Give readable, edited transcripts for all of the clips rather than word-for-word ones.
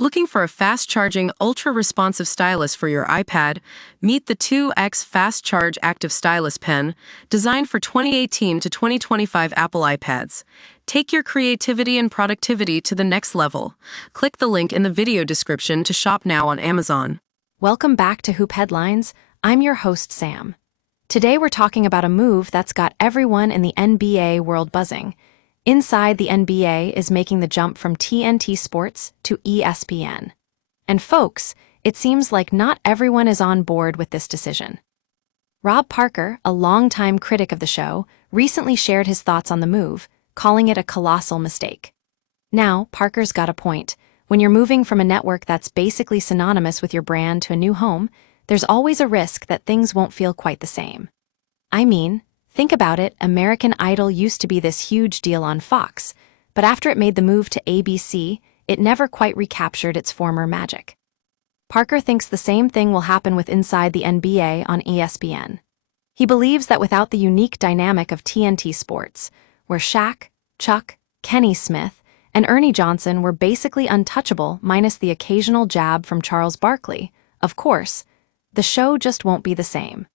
Looking for a fast-charging, ultra-responsive stylus for your iPad? Meet the 2X Fast Charge Active Stylus Pen, designed for 2018 to 2025 Apple iPads. Take your creativity and productivity to the next level. Click the link in the video description to shop now on Amazon. Welcome back to Hoop Headlines. I'm your host, Sam. Today we're talking about a move that's got everyone in the NBA world buzzing. Inside the NBA is making the jump from TNT Sports to ESPN. And folks, it seems like not everyone is on board with this decision. Rob Parker, a longtime critic of the show, recently shared his thoughts on the move, calling it a colossal mistake. Now, Parker's got a point. When you're moving from a network that's basically synonymous with your brand to a new home, there's always a risk that things won't feel quite the same. I mean, think about it, American Idol used to be this huge deal on Fox, but after it made the move to ABC, it never quite recaptured its former magic. Parker thinks the same thing will happen with Inside the NBA on ESPN. He believes that without the unique dynamic of TNT Sports, where Shaq, Chuck, Kenny Smith, and Ernie Johnson were basically untouchable minus the occasional jab from Charles Barkley, of course, the show just won't be the same.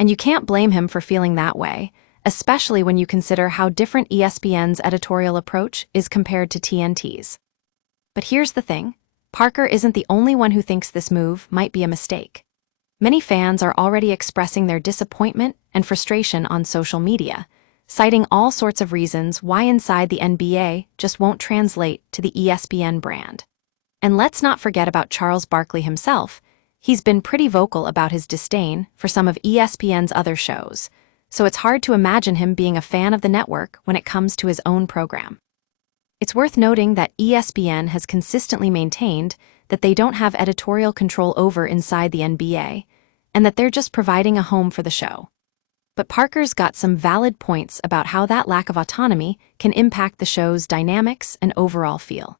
And you can't blame him for feeling that way, especially when you consider how different ESPN's editorial approach is compared to TNT's. But here's the thing, Parker isn't the only one who thinks this move might be a mistake. Many fans are already expressing their disappointment and frustration on social media, citing all sorts of reasons why Inside the NBA just won't translate to the ESPN brand. And let's not forget about Charles Barkley himself. He's been pretty vocal about his disdain for some of ESPN's other shows, so it's hard to imagine him being a fan of the network when it comes to his own program. It's worth noting that ESPN has consistently maintained that they don't have editorial control over Inside the NBA, and that they're just providing a home for the show. But Parker's got some valid points about how that lack of autonomy can impact the show's dynamics and overall feel.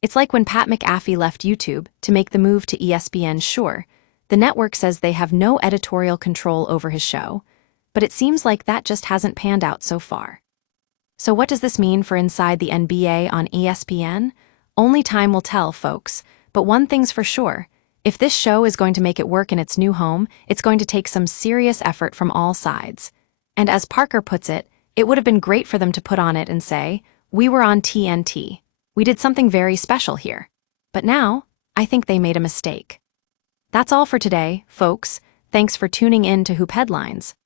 It's like when Pat McAfee left YouTube to make the move to ESPN. Sure, the network says they have no editorial control over his show, but it seems like that just hasn't panned out so far. So what does this mean for Inside the NBA on ESPN? Only time will tell, folks, but one thing's for sure. If this show is going to make it work in its new home, it's going to take some serious effort from all sides. And as Parker puts it, it would have been great for them to put on it and say, "We were on TNT. We did something very special here." But now, I think they made a mistake. That's all for today, folks. Thanks for tuning in to Hoop Headlines.